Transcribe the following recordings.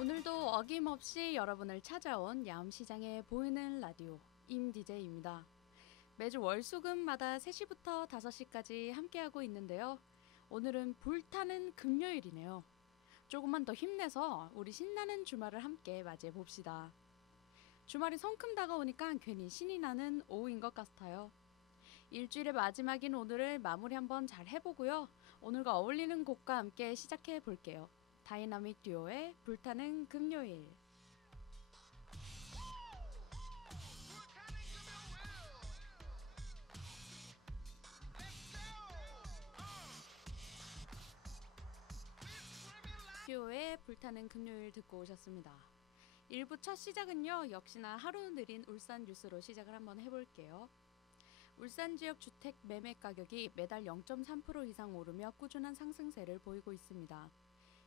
오늘도 어김없이 여러분을 찾아온 야음시장의 보이는 라디오 임DJ입니다. 매주 월수금마다 3시부터 5시까지 함께하고 있는데요. 오늘은 불타는 금요일이네요. 조금만 더 힘내서 우리 신나는 주말을 함께 맞이해 봅시다. 주말이 성큼 다가오니까 괜히 신이 나는 오후인 것 같아요. 일주일의 마지막인 오늘을 마무리 한번 잘 해보고요. 오늘과 어울리는 곡과 함께 시작해 볼게요. 다이나믹 듀오의 불타는 금요일. 듀오의 불타는 금요일 듣고 오셨습니다. 1부 첫 시작은요, 역시나 하루 느린 울산 뉴스로 시작을 한번 해볼게요. 울산 지역 주택 매매 가격이 매달 0.3% 이상 오르며 꾸준한 상승세를 보이고 있습니다.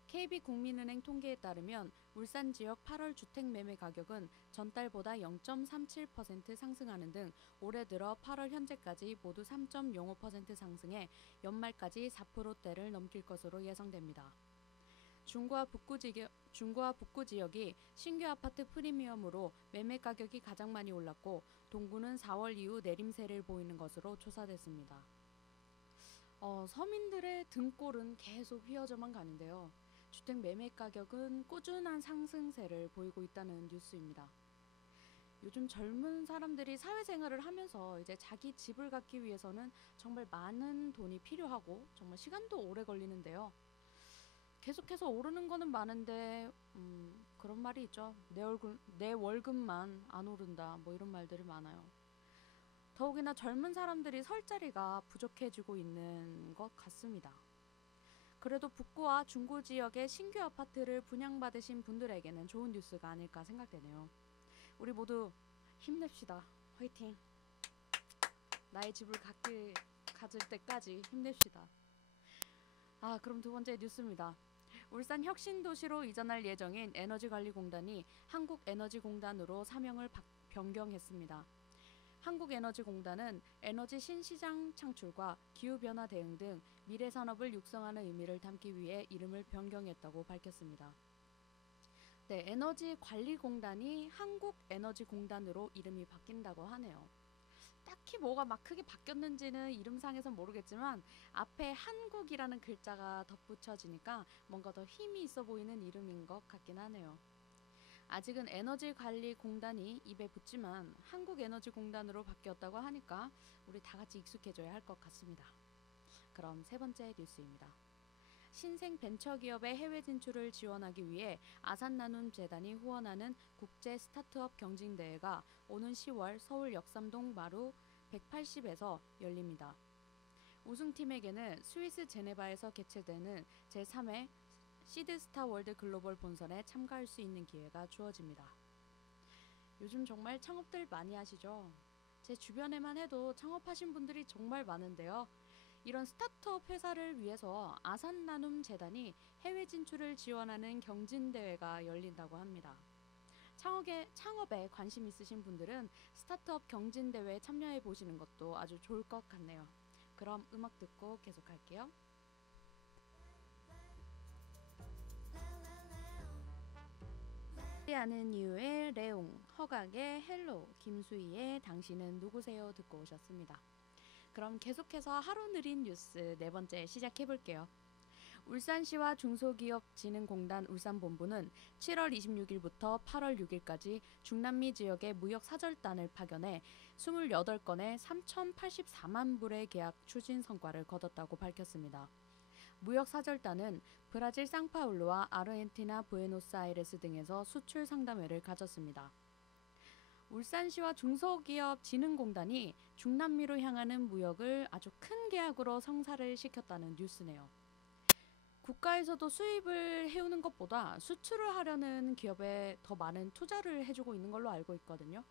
KB국민은행 통계에 따르면 울산 지역 8월 주택 매매 가격은 전달보다 0.37% 상승하는 등 올해 들어 8월 현재까지 모두 3.05% 상승해 연말까지 4%대를 넘길 것으로 예상됩니다. 중구와 북구 지역이 신규 아파트 프리미엄으로 매매 가격이 가장 많이 올랐고 동구는 4월 이후 내림세를 보이는 것으로 조사됐습니다. 서민들의 등골은 계속 휘어져만 가는데요. 주택 매매 가격은 꾸준한 상승세를 보이고 있다는 뉴스입니다. 요즘 젊은 사람들이 사회생활을 하면서 이제 자기 집을 갖기 위해서는 정말 많은 돈이 필요하고 정말 시간도 오래 걸리는데요. 계속해서 오르는 거는 많은데 그런 말이 있죠. 내 월급만 안 오른다 뭐 이런 말들이 많아요. 더욱이나 젊은 사람들이 설 자리가 부족해지고 있는 것 같습니다. 그래도 북구와 중구 지역의 신규 아파트를 분양받으신 분들에게는 좋은 뉴스가 아닐까 생각되네요. 우리 모두 힘냅시다. 화이팅! 나의 집을 가질 때까지 힘냅시다. 그럼 두 번째 뉴스입니다. 울산 혁신도시로 이전할 예정인 에너지관리공단이 한국에너지공단으로 사명을 변경했습니다. 한국에너지공단은 에너지 신시장 창출과 기후변화 대응 등 미래 산업을 육성하는 의미를 담기 위해 이름을 변경했다고 밝혔습니다. 네, 에너지관리공단이 한국에너지공단으로 이름이 바뀐다고 하네요. 딱히 뭐가 막 크게 바뀌었는지는 이름상에선 모르겠지만 앞에 한국이라는 글자가 덧붙여지니까 뭔가 더 힘이 있어 보이는 이름인 것 같긴 하네요. 아직은 에너지관리공단이 입에 붙지만 한국에너지공단으로 바뀌었다고 하니까 우리 다 같이 익숙해져야 할 것 같습니다. 그럼 세 번째 뉴스입니다. 신생 벤처기업의 해외 진출을 지원하기 위해 아산나눔재단이 후원하는 국제 스타트업 경진대회가 오는 10월 서울 역삼동 마루 180에서 열립니다. 우승팀에게는 스위스 제네바에서 개최되는 제3회 시드스타 월드 글로벌 본선에 참가할 수 있는 기회가 주어집니다. 요즘 정말 창업들 많이 하시죠? 제 주변에만 해도 창업하신 분들이 정말 많은데요. 이런 스타트업 회사를 위해서 아산나눔재단이 해외 진출을 지원하는 경진대회가 열린다고 합니다. 창업에 관심 있으신 분들은 스타트업 경진대회에 참여해 보시는 것도 아주 좋을 것 같네요. 그럼 음악 듣고 계속할게요. 하는 이유의 레옹, 허각의 헬로, 김수희의 당신은 누구세요 듣고 오셨습니다. 그럼 계속해서 하루 느린 뉴스 네 번째 시작해 볼게요. 울산시와 중소기업진흥공단 울산본부는 7월 26일부터 8월 6일까지 중남미 지역의 무역 사절단을 파견해 28건의 3,084만 불의 계약 추진 성과를 거뒀다고 밝혔습니다. 무역 사절단은 브라질 상파울루와 아르헨티나 부에노스아이레스 등에서 수출 상담회를 가졌습니다. 울산시와 중소기업진흥공단이 중남미로 향하는 무역을 아주 큰 계약으로 성사를 시켰다는 뉴스네요. 국가에서도 수입을 해오는 것보다 수출을 하려는 기업에 더 많은 투자를 해주고 있는 걸로 알고 있거든요.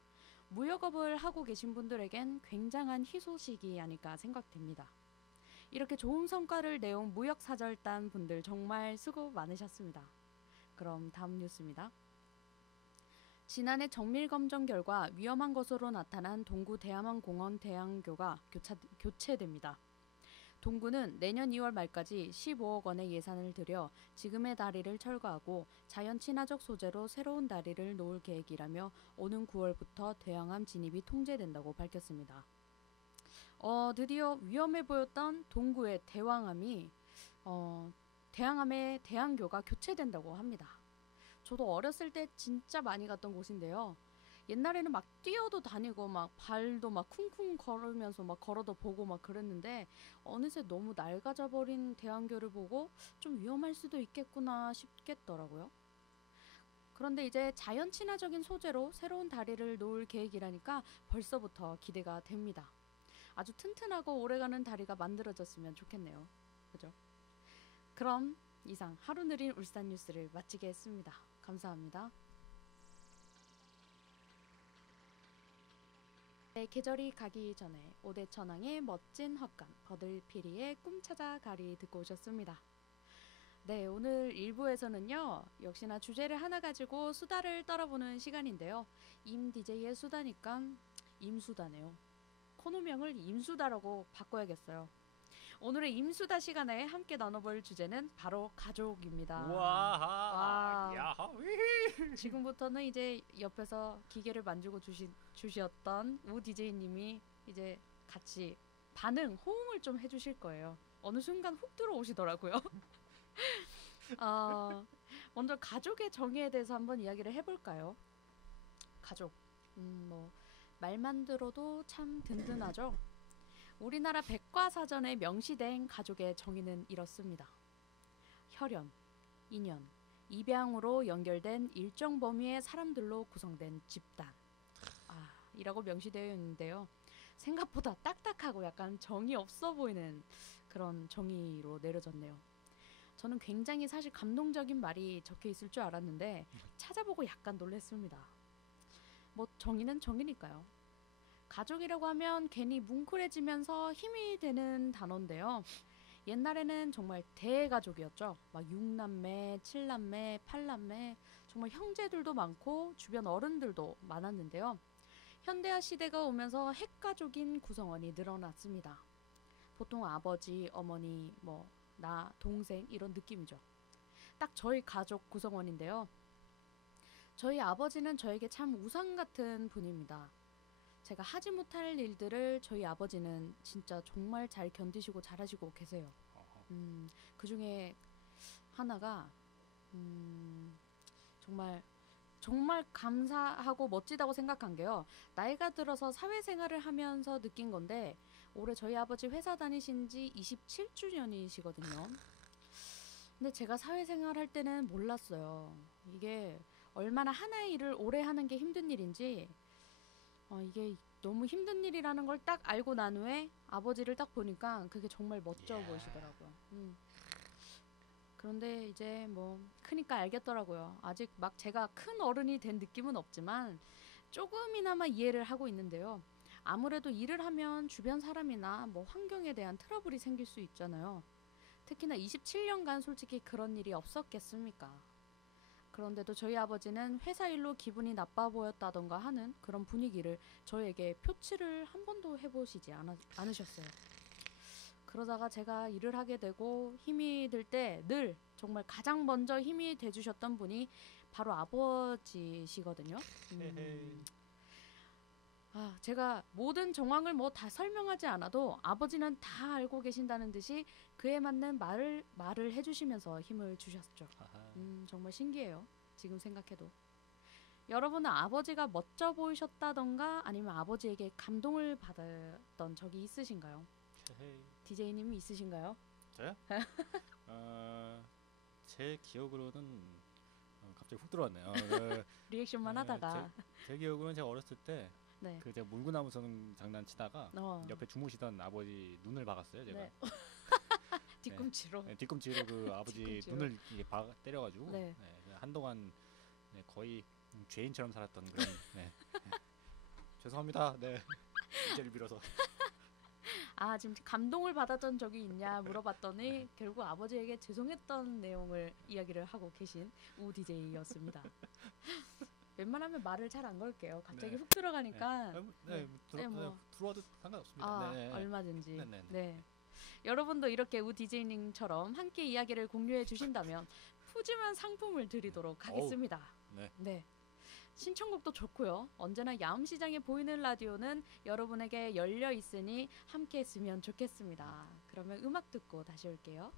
무역업을 하고 계신 분들에겐 굉장한 희소식이 아닐까 생각됩니다. 이렇게 좋은 성과를 내온 무역사절단 분들 정말 수고 많으셨습니다. 그럼 다음 뉴스입니다. 지난해 정밀검정 결과 위험한 것으로 나타난 동구 대암원 공원 대양교가 교체됩니다. 동구는 내년 2월 말까지 15억 원의 예산을 들여 지금의 다리를 철거하고 자연 친화적 소재로 새로운 다리를 놓을 계획이라며 오는 9월부터 대왕암 진입이 통제된다고 밝혔습니다. 드디어 위험해 보였던 동구의 대왕암이 대왕암의 대항교가 교체된다고 합니다. 저도 어렸을 때 진짜 많이 갔던 곳인데요. 옛날에는 막 뛰어도 다니고 막 발도 막 쿵쿵 걸으면서 막 걸어도 보고 막 그랬는데 어느새 너무 낡아져 버린 대항교를 보고 좀 위험할 수도 있겠구나 싶겠더라고요. 그런데 이제 자연 친화적인 소재로 새로운 다리를 놓을 계획이라니까 벌써부터 기대가 됩니다. 아주 튼튼하고 오래가는 다리가 만들어졌으면 좋겠네요. 그죠? 그럼 이상 하루 느린 울산 뉴스를 마치게 했습니다. 감사합니다. 네, 계절이 가기 전에 오대천왕의 멋진 헛간, 버들피리의 꿈 찾아 가리 듣고 오셨습니다. 네, 오늘 1부에서는요. 역시나 주제를 하나 가지고 수다를 떨어보는 시간인데요. 임 DJ의 수다니까 임수다네요. 코너명을 임수다라고 바꿔야겠어요. 오늘의 임수다 시간에 함께 나눠볼 주제는 바로 가족입니다. 와, 야하, 지금부터는 이제 옆에서 기계를 만지고 주셨던 우 DJ님이 이제 같이 호응을 좀 해주실 거예요. 어느 순간 훅 들어오시더라고요. 먼저 가족의 정의에 대해서 한번 이야기를 해볼까요? 가족, 말만 들어도 참 든든하죠. 우리나라 백과사전에 명시된 가족의 정의는 이렇습니다. 혈연, 인연, 입양으로 연결된 일정 범위의 사람들로 구성된 집단. 이라고 명시되어 있는데요. 생각보다 딱딱하고 약간 정이 없어 보이는 그런 정의로 내려졌네요. 저는 굉장히 사실 감동적인 말이 적혀 있을 줄 알았는데 찾아보고 약간 놀랐습니다. 정의는 정의니까요. 가족이라고 하면 괜히 뭉클해지면서 힘이 되는 단어인데요. 옛날에는 정말 대가족이었죠. 막 6남매, 7남매, 8남매, 정말 형제들도 많고 주변 어른들도 많았는데요. 현대화 시대가 오면서 핵가족인 구성원이 늘어났습니다. 보통 아버지, 어머니, 나, 동생 이런 느낌이죠. 딱 저희 가족 구성원인데요. 저희 아버지는 저에게 참 우상 같은 분입니다. 제가 하지 못할 일들을 저희 아버지는 진짜 정말 잘 견디시고 잘하시고 계세요. 그 중에 하나가 정말 감사하고 멋지다고 생각한 게요. 나이가 들어서 사회생활을 하면서 느낀 건데 올해 저희 아버지 회사 다니신 지 27주년이시거든요. 근데 제가 사회생활 할 때는 몰랐어요. 이게 얼마나 하나의 일을 오래 하는 게 힘든 일인지 이게 너무 힘든 일이라는 걸 딱 알고 난 후에 아버지를 딱 보니까 그게 정말 멋져 보이시더라고요. 그런데 이제 크니까 알겠더라고요. 아직 막 제가 큰 어른이 된 느낌은 없지만 조금이나마 이해를 하고 있는데요. 아무래도 일을 하면 주변 사람이나 환경에 대한 트러블이 생길 수 있잖아요. 특히나 27년간 솔직히 그런 일이 없었겠습니까? 그런데도 저희 아버지는 회사 일로 기분이 나빠 보였다던가 하는 그런 분위기를 저에게 표출을 한 번도 해보시지 않으셨어요. 그러다가 제가 일을 하게 되고 힘이 들 때 늘 정말 가장 먼저 힘이 돼주셨던 분이 바로 아버지시거든요. 제가 모든 정황을 다 설명하지 않아도 아버지는 다 알고 계신다는 듯이 그에 맞는 말을 해주시면서 힘을 주셨죠. 정말 신기해요. 지금 생각해도. 여러분은 아버지가 멋져 보이셨다던가 아니면 아버지에게 감동을 받았던 적이 있으신가요? DJ님이 있으신가요? 저요? 제 기억으로는 갑자기 훅 들어왔네요. 리액션만 하다가 제 기억으로는 제가 어렸을 때 네. 제가 물구나무 선 장난치다가 옆에 주무시던 아버지 눈을 박았어요. 제가. 네. 뒤꿈치로. 네, 뒤꿈치로 그 아버지 뒤꿈치로. 눈을 이게 때려가지고 네. 한동안 거의 죄인처럼 살았던 그런. 죄송합니다. 네. 이제를 빌어서. 지금 감동을 받았던 적이 있냐 물어봤더니 결국 아버지에게 죄송했던 내용을 이야기를 하고 계신 우 DJ였습니다. 웬만하면 말을 잘 안 걸게요. 갑자기 훅 들어가니까. 들어와도 상관없습니다. 얼마든지. 네. 네. 여러분도 이렇게 우디제이님처럼 함께 이야기를 공유해 주신다면 푸짐한 상품을 드리도록 하겠습니다. 네. 신청곡도 좋고요. 언제나 야음시장에 보이는 라디오는 여러분에게 열려 있으니 함께 했으면 좋겠습니다. 그러면 음악 듣고 다시 올게요.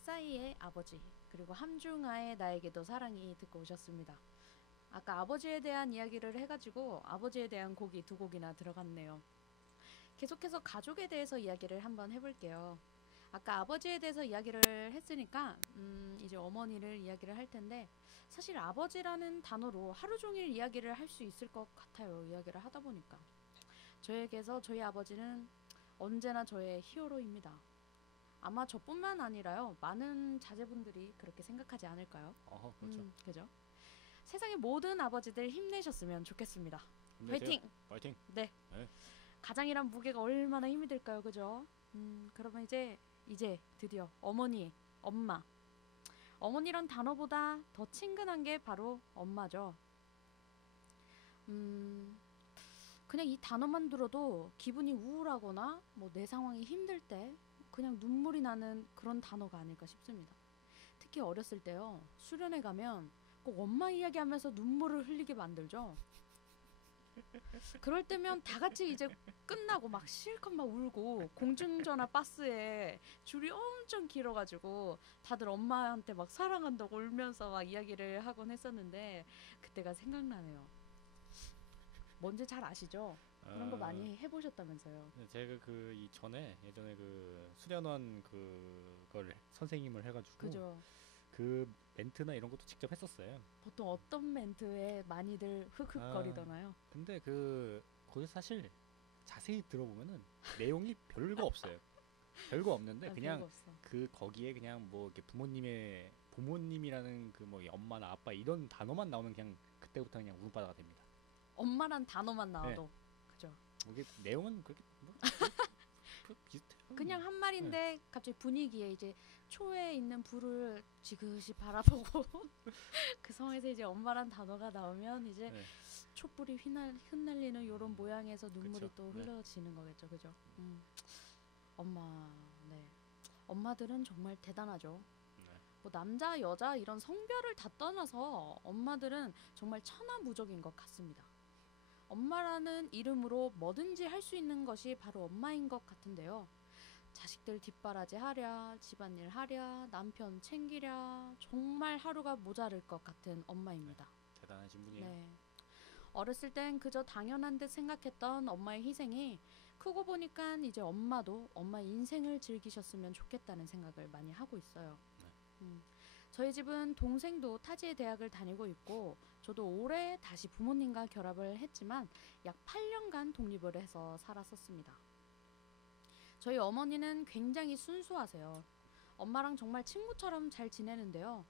싸이의 아버지 그리고 함중아의 나에게도 사랑이 듣고 오셨습니다. 아까 아버지에 대한 이야기를 해가지고 아버지에 대한 곡이 2곡이나 들어갔네요. 계속해서 가족에 대해서 이야기를 한번 해볼게요. 아까 아버지에 대해서 이야기를 했으니까 이제 어머니를 이야기를 할 텐데 사실 아버지라는 단어로 하루 종일 이야기를 할 수 있을 것 같아요. 이야기를 하다 보니까 저에게서 저희 아버지는 언제나 저의 히어로입니다. 아마 저뿐만 아니라요. 많은 자제분들이 그렇게 생각하지 않을까요? 그렇죠. 그죠? 세상의 모든 아버지들 힘내셨으면 좋겠습니다. 화이팅! 화이팅! 네. 가장이란 무게가 얼마나 힘이 들까요? 그죠? 그러면 이제 드디어 어머니, 엄마. 어머니란 단어보다 더 친근한 게 바로 엄마죠. 그냥 이 단어만 들어도 기분이 우울하거나 뭐 내 상황이 힘들 때 그냥 눈물이 나는 그런 단어가 아닐까 싶습니다. 특히 어렸을 때요. 수련회 가면 꼭 엄마 이야기하면서 눈물을 흘리게 만들죠. 그럴 때면 다 같이 이제 끝나고 막 실컷 막 울고 공중전화 버스에 줄이 엄청 길어가지고 다들 엄마한테 막 사랑한다고 울면서 막 이야기를 하곤 했었는데 그때가 생각나네요. 뭔지 잘 아시죠? 그런 거 많이 해보셨다면서요? 제가 그 이전에 예전에 그 수련원 그걸 선생님을 해가지고 그죠. 그 멘트나 이런 것도 직접 했었어요. 보통 어떤 멘트에 많이들 흑흑거리더나요? 근데 거기 사실 자세히 들어보면은 내용이 별거 없어요. 별거 없는데 그냥 거기에 그냥 뭐 이렇게 부모님이라는 그 뭐 엄마나 아빠 이런 단어만 나오면 그냥 그때부터 그냥 울바다가 됩니다. 엄마란 단어만 나와도 그죠. 이게 내용은 그렇게 뭐 비슷해요. 그냥 한 말인데 갑자기 분위기에 이제 초에 있는 불을 지그시 바라보고 그 성에서 이제 엄마란 단어가 나오면 이제 촛불이 흩날리는 이런 모양에서 눈물이 또 흘러지는 거겠죠, 그죠? 엄마, 네. 엄마들은 정말 대단하죠. 뭐 남자, 여자 이런 성별을 다 떠나서 엄마들은 정말 천하무적인 것 같습니다. 엄마라는 이름으로 뭐든지 할 수 있는 것이 바로 엄마인 것 같은데요. 자식들 뒷바라지 하랴, 집안일 하랴, 남편 챙기랴, 정말 하루가 모자랄 것 같은 엄마입니다. 대단하신 분이에요. 네. 어렸을 땐 그저 당연한 듯 생각했던 엄마의 희생이 크고 보니까 이제 엄마도 엄마의 인생을 즐기셨으면 좋겠다는 생각을 많이 하고 있어요. 저희 집은 동생도 타지의 대학을 다니고 있고 저도 올해 다시 부모님과 결합을 했지만 약 8년간 독립을 해서 살았었습니다. 저희 어머니는 굉장히 순수하세요. 엄마랑 정말 친구처럼 잘 지내는데요.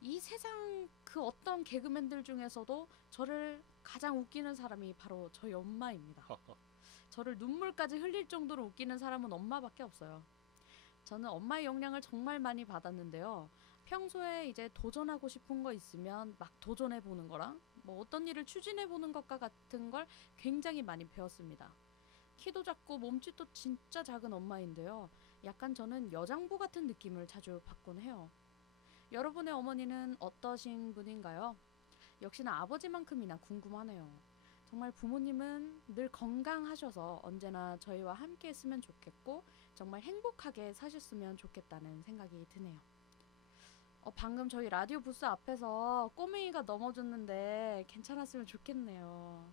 이 세상 그 어떤 개그맨들 중에서도 저를 가장 웃기는 사람이 바로 저희 엄마입니다. 저를 눈물까지 흘릴 정도로 웃기는 사람은 엄마밖에 없어요. 저는 엄마의 영향을 정말 많이 받았는데요. 평소에 이제 도전하고 싶은 거 있으면 막 도전해 보는 거랑 뭐 어떤 일을 추진해 보는 것과 같은 걸 굉장히 많이 배웠습니다. 키도 작고 몸집도 진짜 작은 엄마인데요. 약간 저는 여장부 같은 느낌을 자주 받곤 해요. 여러분의 어머니는 어떠신 분인가요? 역시나 아버지만큼이나 궁금하네요. 정말 부모님은 늘 건강하셔서 언제나 저희와 함께 했으면 좋겠고 정말 행복하게 사셨으면 좋겠다는 생각이 드네요. 방금 저희 라디오 부스 앞에서 꼬맹이가 넘어졌는데 괜찮았으면 좋겠네요.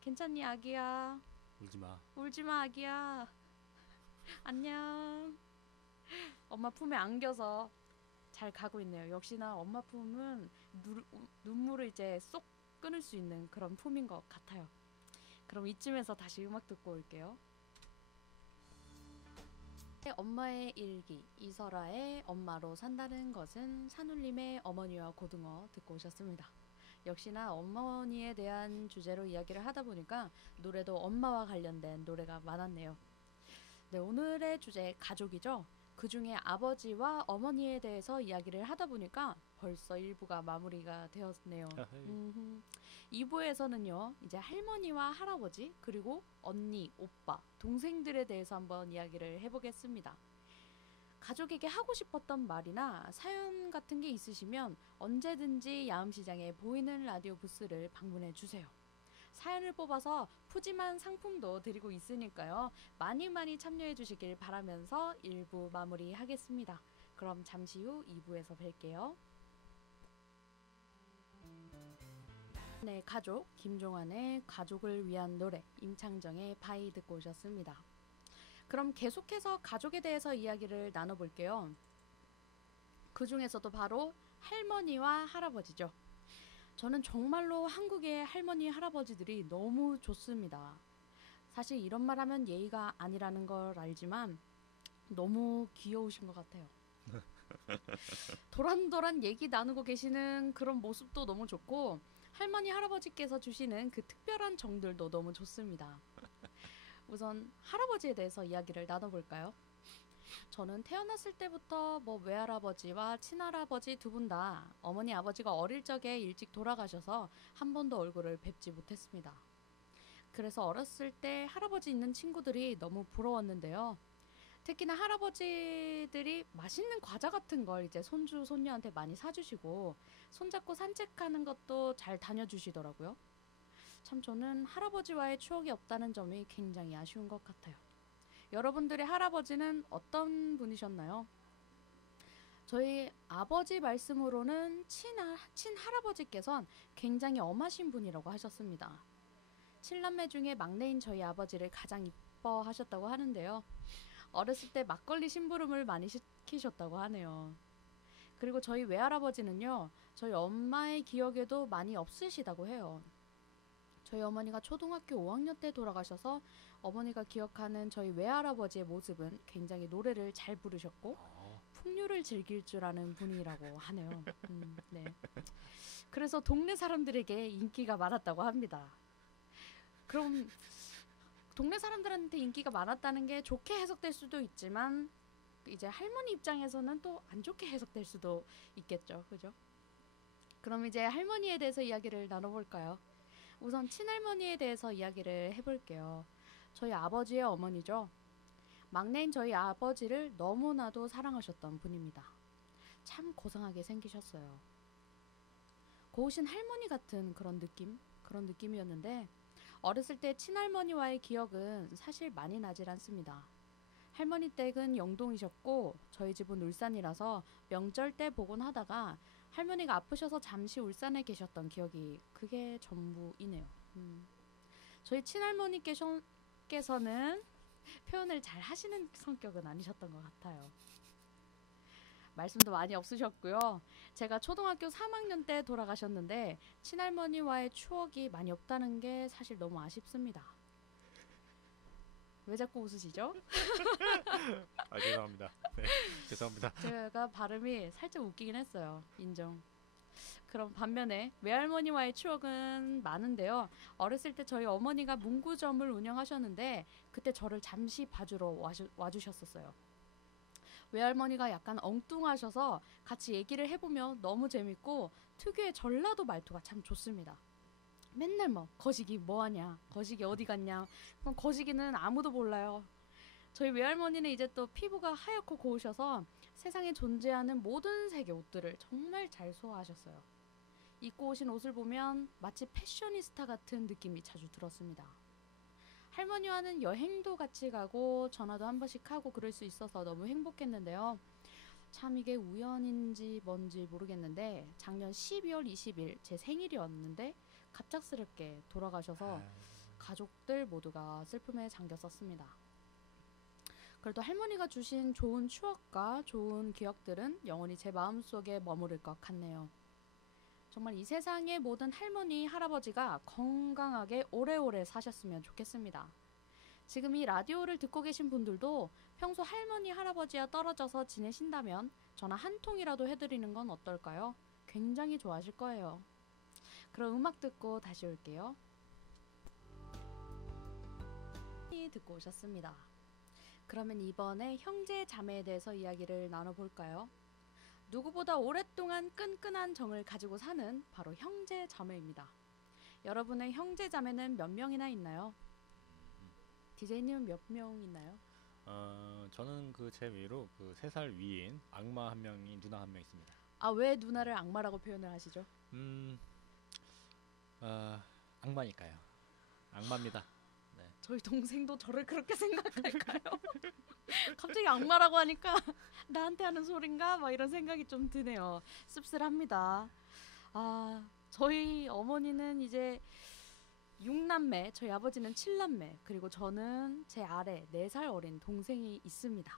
괜찮니 아기야? 울지마. 울지마 아기야. 안녕. 엄마 품에 안겨서 잘 가고 있네요. 역시나 엄마 품은 눈물을 이제 쏙 끊을 수 있는 그런 품인 것 같아요. 그럼 이쯤에서 다시 음악 듣고 올게요. 엄마의 일기, 이설아의 엄마로 산다는 것은 산울림의 어머니와 고등어 듣고 오셨습니다. 역시나 어머니에 대한 주제로 이야기를 하다 보니까 노래도 엄마와 관련된 노래가 많았네요. 네, 오늘의 주제 가족이죠. 그 중에 아버지와 어머니에 대해서 이야기를 하다 보니까 벌써 1부가 마무리가 되었네요. 2부에서는요, 이제 할머니와 할아버지, 그리고 언니, 오빠, 동생들에 대해서 한번 이야기를 해보겠습니다. 가족에게 하고 싶었던 말이나 사연 같은 게 있으시면 언제든지 야음시장의 보이는 라디오 부스를 방문해 주세요. 사연을 뽑아서 푸짐한 상품도 드리고 있으니까요. 많이 많이 참여해 주시길 바라면서 1부 마무리하겠습니다. 그럼 잠시 후 2부에서 뵐게요. 네, 가족 김종환의 가족을 위한 노래, 임창정의 바이 듣고 오셨습니다. 그럼 계속해서 가족에 대해서 이야기를 나눠볼게요. 그 중에서도 바로 할머니와 할아버지죠. 저는 정말로 한국의 할머니, 할아버지들이 너무 좋습니다. 사실 이런 말 하면 예의가 아니라는 걸 알지만 너무 귀여우신 것 같아요. 도란도란 얘기 나누고 계시는 그런 모습도 너무 좋고, 할머니, 할아버지께서 주시는 그 특별한 정들도 너무 좋습니다. 우선 할아버지에 대해서 이야기를 나눠볼까요? 저는 태어났을 때부터 외할아버지와 친할아버지 두 분 다 어머니 아버지가 어릴 적에 일찍 돌아가셔서 한 번도 얼굴을 뵙지 못했습니다. 그래서 어렸을 때 할아버지 있는 친구들이 너무 부러웠는데요. 특히나 할아버지들이 맛있는 과자 같은 걸 이제 손주 손녀한테 많이 사주시고 손잡고 산책하는 것도 잘 다녀주시더라고요. 참 저는 할아버지와의 추억이 없다는 점이 굉장히 아쉬운 것 같아요. 여러분들의 할아버지는 어떤 분이셨나요? 저희 아버지 말씀으로는 친할아버지께서는 굉장히 엄하신 분이라고 하셨습니다. 7남매 중에 막내인 저희 아버지를 가장 이뻐하셨다고 하는데요. 어렸을 때 막걸리 심부름을 많이 시키셨다고 하네요. 그리고 저희 외할아버지는요, 저희 엄마의 기억에도 많이 없으시다고 해요. 저희 어머니가 초등학교 5학년 때 돌아가셔서 어머니가 기억하는 저희 외할아버지의 모습은 굉장히 노래를 잘 부르셨고 풍류를 즐길 줄 아는 분이라고 하네요. 네. 그래서 동네 사람들에게 인기가 많았다고 합니다. 그럼 동네 사람들한테 인기가 많았다는 게 좋게 해석될 수도 있지만 이제 할머니 입장에서는 또 안 좋게 해석될 수도 있겠죠. 그죠? 그럼 이제 할머니에 대해서 이야기를 나눠볼까요? 우선 친할머니에 대해서 이야기를 해볼게요. 저희 아버지의 어머니죠. 막내인 저희 아버지를 너무나도 사랑하셨던 분입니다. 참 고상하게 생기셨어요. 고우신 할머니 같은 그런 느낌이었는데 어렸을 때 친할머니와의 기억은 사실 많이 나질 않습니다. 할머니 댁은 영동이셨고 저희 집은 울산이라서 명절 때 보곤 하다가 할머니가 아프셔서 잠시 울산에 계셨던 기억이 그게 전부이네요. 저희 친할머니께서는 표현을 잘 하시는 성격은 아니셨던 것 같아요. 말씀도 많이 없으셨고요. 제가 초등학교 3학년 때 돌아가셨는데 친할머니와의 추억이 많이 없다는 게 사실 너무 아쉽습니다. 왜 자꾸 웃으시죠? 죄송합니다. 네, 죄송합니다. 제가 발음이 살짝 웃기긴 했어요. 인정. 그럼 반면에 외할머니와의 추억은 많은데요. 어렸을 때 저희 어머니가 문구점을 운영하셨는데 그때 저를 잠시 봐주러 와주셨었어요. 외할머니가 약간 엉뚱하셔서 같이 얘기를 해보면 너무 재밌고 특유의 전라도 말투가 참 좋습니다. 맨날 거시기 뭐하냐, 거시기 어디 갔냐, 그럼 거시기는 아무도 몰라요. 저희 외할머니는 이제 또 피부가 하얗고 고우셔서 세상에 존재하는 모든 색의 옷들을 정말 잘 소화하셨어요. 입고 오신 옷을 보면 마치 패셔니스타 같은 느낌이 자주 들었습니다. 할머니와는 여행도 같이 가고 전화도 한 번씩 하고 그럴 수 있어서 너무 행복했는데요. 참 이게 우연인지 뭔지 모르겠는데 작년 12월 20일 제 생일이었는데 갑작스럽게 돌아가셔서 가족들 모두가 슬픔에 잠겼었습니다. 그래도 할머니가 주신 좋은 추억과 좋은 기억들은 영원히 제 마음속에 머무를 것 같네요. 정말 이 세상의 모든 할머니, 할아버지가 건강하게 오래오래 사셨으면 좋겠습니다. 지금 이 라디오를 듣고 계신 분들도 평소 할머니, 할아버지와 떨어져서 지내신다면 전화 한 통이라도 해드리는 건 어떨까요? 굉장히 좋아하실 거예요. 그럼 음악 듣고 다시 올게요. 듣고 오셨습니다. 그러면 이번에 형제 자매에 대해서 이야기를 나눠볼까요? 누구보다 오랫동안 끈끈한 정을 가지고 사는 바로 형제 자매입니다. 여러분의 형제 자매는 몇 명이나 있나요? DJ님은 몇 명 있나요? 저는 그 제 위로 그 3살 위인 악마 한 명이 누나 한 명 있습니다. 아, 왜 누나를 악마라고 표현을 하시죠? 음, 악마니까요. 악마입니다. 네. 저희 동생도 저를 그렇게 생각할까요? 갑자기 악마라고 하니까 나한테 하는 소린가? 막 이런 생각이 좀 드네요. 씁쓸합니다. 아, 저희 어머니는 이제 6남매, 저희 아버지는 7남매, 그리고 저는 제 아래 4살 어린 동생이 있습니다.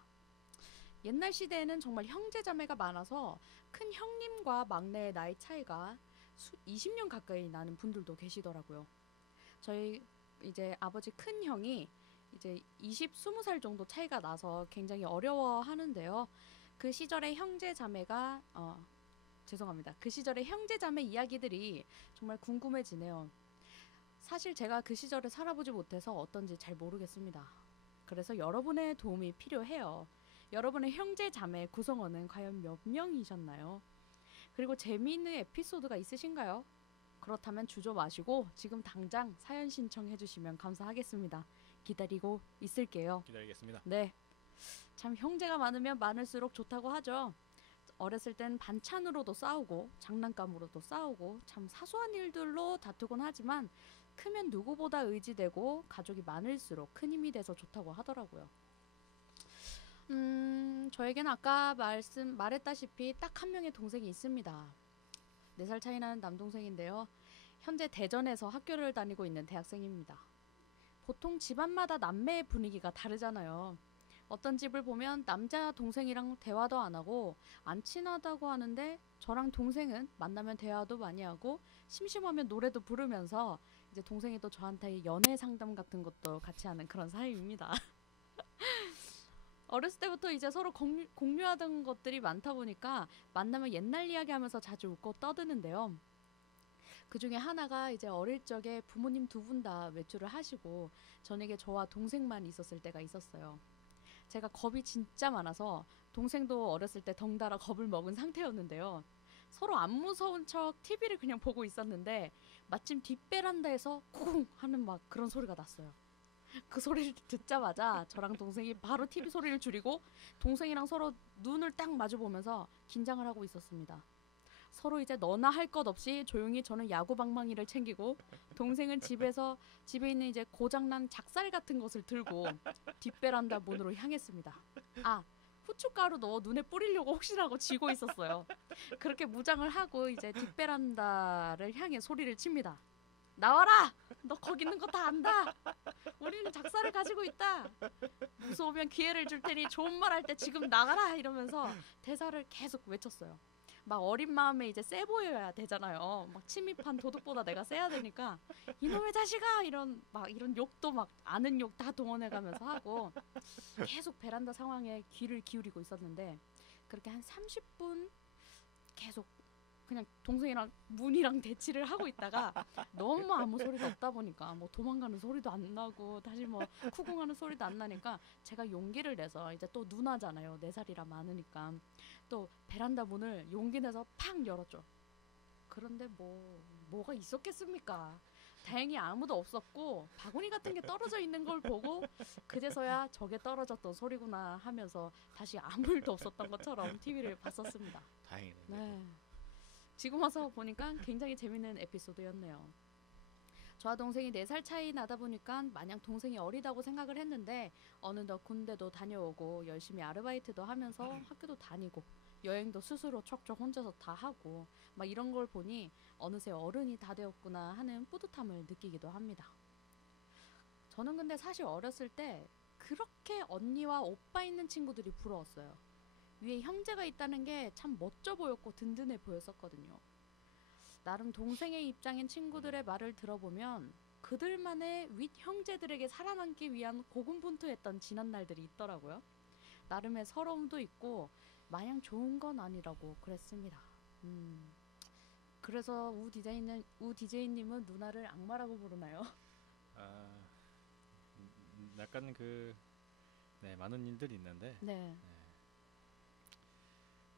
옛날 시대에는 정말 형제자매가 많아서 큰 형님과 막내의 나이 차이가 20년 가까이 나는 분들도 계시더라고요. 저희 이제 아버지 큰 형이 이제 20살 정도 차이가 나서 굉장히 어려워하는데요. 그 시절의 형제자매가 죄송합니다. 그 시절의 형제자매 이야기들이 정말 궁금해지네요. 사실 제가 그 시절을 살아보지 못해서 어떤지 잘 모르겠습니다. 그래서 여러분의 도움이 필요해요. 여러분의 형제자매 구성원은 과연 몇 명이셨나요? 그리고 재미있는 에피소드가 있으신가요? 그렇다면 주저 마시고 지금 당장 사연 신청해 주시면 감사하겠습니다. 기다리고 있을게요. 기다리겠습니다. 네. 참 형제가 많으면 많을수록 좋다고 하죠. 어렸을 땐 반찬으로도 싸우고 장난감으로도 싸우고 참 사소한 일들로 다투곤 하지만 크면 누구보다 의지되고 가족이 많을수록 큰 힘이 돼서 좋다고 하더라고요. 저에겐 아까 말했다시피 딱 한 명의 동생이 있습니다. 4살 차이 나는 남동생인데요. 현재 대전에서 학교를 다니고 있는 대학생입니다. 보통 집안마다 남매의 분위기가 다르잖아요. 어떤 집을 보면 남자 동생이랑 대화도 안 하고 안 친하다고 하는데 저랑 동생은 만나면 대화도 많이 하고 심심하면 노래도 부르면서 이제 동생이 또 저한테 연애 상담 같은 것도 같이 하는 그런 사이입니다. 어렸을 때부터 이제 서로 공유하던 것들이 많다 보니까 만나면 옛날 이야기하면서 자주 웃고 떠드는데요. 그 중에 하나가 이제 어릴 적에 부모님 2분 다 외출을 하시고 저에게 저와 동생만 있었을 때가 있었어요. 제가 겁이 진짜 많아서 동생도 어렸을 때 덩달아 겁을 먹은 상태였는데요. 서로 안 무서운 척 TV를 그냥 보고 있었는데 마침 뒷베란다에서 쿵 하는 막 그런 소리가 났어요. 그 소리를 듣자마자 저랑 동생이 바로 TV 소리를 줄이고 동생이랑 서로 눈을 딱 마주보면서 긴장을 하고 있었습니다. 서로 이제 너나 할 것 없이 조용히 저는 야구 방망이를 챙기고 동생은 집에 있는 이제 고장난 작살 같은 것을 들고 뒷베란다 문으로 향했습니다. 아, 후춧가루 넣어 눈에 뿌리려고 혹시나 하고 쥐고 있었어요. 그렇게 무장을 하고 이제 뒷베란다를 향해 소리를 칩니다. 나와라! 너 거기 있는 거 다 안다! 우리는 작사를 가지고 있다! 무서우면 기회를 줄 테니 좋은 말 할 때 지금 나가라! 이러면서 대사를 계속 외쳤어요. 막 어린 마음에 이제 세 보여야 되잖아요. 막 침입한 도둑보다 내가 세야 되니까 이놈의 자식아! 이런 욕도 막 아는 욕 다 동원해가면서 하고 계속 베란다 상황에 귀를 기울이고 있었는데 그렇게 한 30분 계속 그냥 동생이랑 문이랑 대치를 하고 있다가 너무 아무 소리도 없다 보니까 뭐 도망가는 소리도 안 나고 다시 뭐 쿠궁하는 소리도 안 나니까 제가 용기를 내서 이제 또 누나잖아요. 4살이라 많으니까 또 베란다 문을 용기 내서 팍 열었죠. 그런데 뭐가 있었겠습니까? 다행히 아무도 없었고 바구니 같은 게 떨어져 있는 걸 보고 그제서야 저게 떨어졌던 소리구나 하면서 다시 아무 일도 없었던 것처럼 TV를 봤었습니다. 다행이네요. 네. 지금 와서 보니까 굉장히 재밌는 에피소드였네요. 저와 동생이 4살 차이 나다 보니까 마냥 동생이 어리다고 생각을 했는데 어느덧 군대도 다녀오고 열심히 아르바이트도 하면서 학교도 다니고 여행도 스스로 척척 혼자서 다 하고 막 이런 걸 보니 어느새 어른이 다 되었구나 하는 뿌듯함을 느끼기도 합니다. 저는 근데 사실 어렸을 때 그렇게 언니와 오빠 있는 친구들이 부러웠어요. 위에 형제가 있다는 게 참 멋져 보였고 든든해 보였었거든요. 나름 동생의 입장인 친구들의 말을 들어보면 그들만의 윗 형제들에게 살아남기 위한 고군분투했던 지난 날들이 있더라고요. 나름의 서러움도 있고 마냥 좋은 건 아니라고 그랬습니다. 그래서 우 DJ님은 누나를 악마라고 부르나요? 약간 네, 많은 일들이 있는데 네.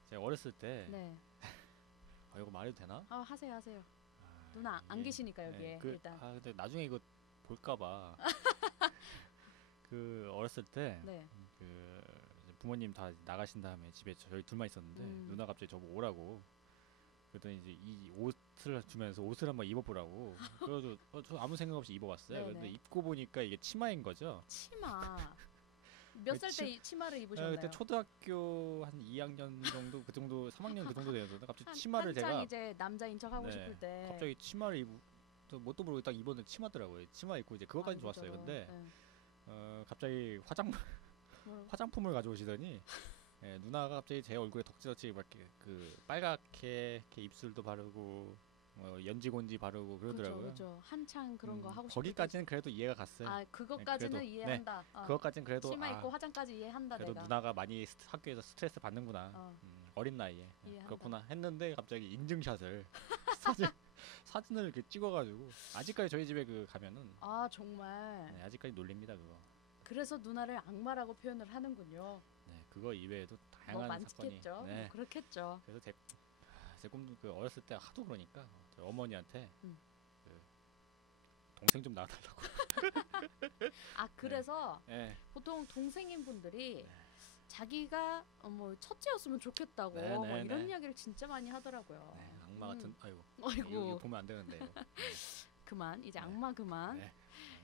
제가 어렸을 때 네. 이거 말해도 되나? 하세요, 하세요. 아, 누나 안 이게 계시니까 여기에 일단. 근데 나중에 이거 볼까봐 그 어렸을 때 네. 그 부모님 다 나가신 다음에 집에 저희 둘만 있었는데 누나 갑자기 저보고 오라고 그랬더니 이제 이 옷을 주면서 옷을 한번 입어보라고 그래도 저 아무 생각 없이 입어봤어요. 네네. 근데 입고 보니까 이게 치마인 거죠. 치마. 몇 살 때 치마를 입으셨나요? 그때 초등학교 한 2학년 정도 그 정도 3학년 그 정도 되었는데 갑자기 치마를 한창 제가 이제 남자인 척 하고 네, 싶을 때. 갑자기 치마를 입고 뭣도 모르고 딱 입었는데 치마더라고요. 치마 입고 이제 그것까지 아이고, 좋았어요. 저런. 근데 네. 갑자기 뭐라고? 화장품을 가져오시더니 누나가 갑자기 제 얼굴에 덕지덕지 막 이렇게 그 빨갛게 이렇게 입술도 바르고 연지곤지 바르고 그러더라고요. 그렇죠. 한창 그런 거 하고 싶을 거기까지는 그래도 이해가 갔어요. 그것까지는 그래도, 이해한다. 그것까지는 그래도 치마 입고 화장까지 이해한다 그래도 내가. 누나가 많이 학교에서 스트레스 받는구나. 어린 나이에 이해한다. 그렇구나 했는데 갑자기 인증샷을 사진을 이렇게 찍어가지고 아직까지 저희 집에 그 가면은 정말. 아직까지 놀립니다 그거. 그래서 누나를 악마라고 표현을 하는군요. 네, 그거 이외에도 뭐 다양한 사건이. 많겠죠. 네. 뭐 그렇겠죠. 그래서 제 꿈도 그 어렸을 때 하도 그러니까 저희 어머니한테 음. 그 동생 좀 낳아달라고. 그래서 네. 보통 동생인 분들이 자기가 뭐 첫째였으면 좋겠다고 네, 뭐 네, 이런 네. 이야기를 진짜 많이 하더라고요. 네, 악마 같은 아이고 아이고. 이거 보면 안 되는데 이거. 그만 이제 네. 악마 그만. 네.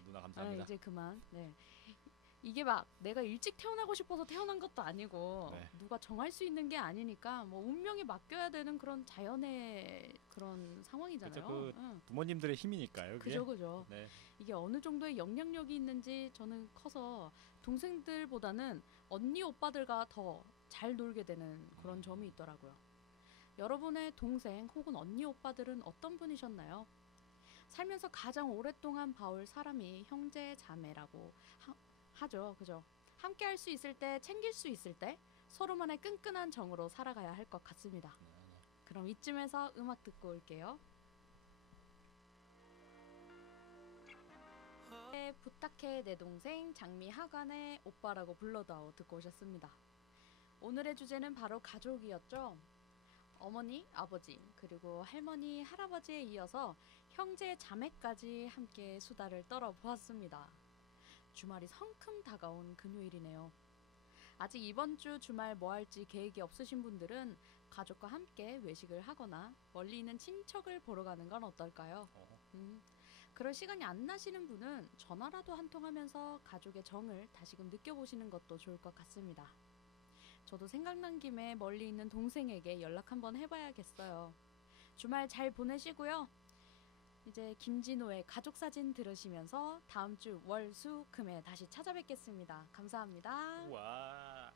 누나 감사합니다. 이제 그만. 네. 이게 막 내가 일찍 태어나고 싶어서 태어난 것도 아니고 네. 누가 정할 수 있는 게 아니니까 뭐 운명에 맡겨야 되는 그런 자연의 그런 상황이잖아요. 그쵸, 부모님들의 힘이니까요. 그게. 그죠. 네. 이게 어느 정도의 영향력이 있는지 저는 커서 동생들보다는 언니 오빠들과 더 잘 놀게 되는 그런 점이 있더라고요. 여러분의 동생 혹은 언니 오빠들은 어떤 분이셨나요? 살면서 가장 오랫동안 봐올 사람이 형제 자매라고 하죠. 그죠? 함께 할 수 있을 때, 챙길 수 있을 때 서로만의 끈끈한 정으로 살아가야 할 것 같습니다. 그럼 이쯤에서 음악 듣고 올게요. 부탁해 내 동생 장미하관의 오빠라고 불러다오 듣고 오셨습니다. 오늘의 주제는 바로 가족이었죠. 어머니, 아버지, 그리고 할머니, 할아버지에 이어서 형제, 자매까지 함께 수다를 떨어보았습니다. 주말이 성큼 다가온 금요일이네요. 아직 이번 주 주말 뭐 할지 계획이 없으신 분들은 가족과 함께 외식을 하거나 멀리 있는 친척을 보러 가는 건 어떨까요? 그럴 시간이 안 나시는 분은 전화라도 한 통 하면서 가족의 정을 다시금 느껴보시는 것도 좋을 것 같습니다. 저도 생각난 김에 멀리 있는 동생에게 연락 한번 해봐야겠어요. 주말 잘 보내시고요. 이제 김진호의 가족사진 들으시면서 다음 주 월, 수, 금에 다시 찾아뵙겠습니다. 감사합니다. 우와.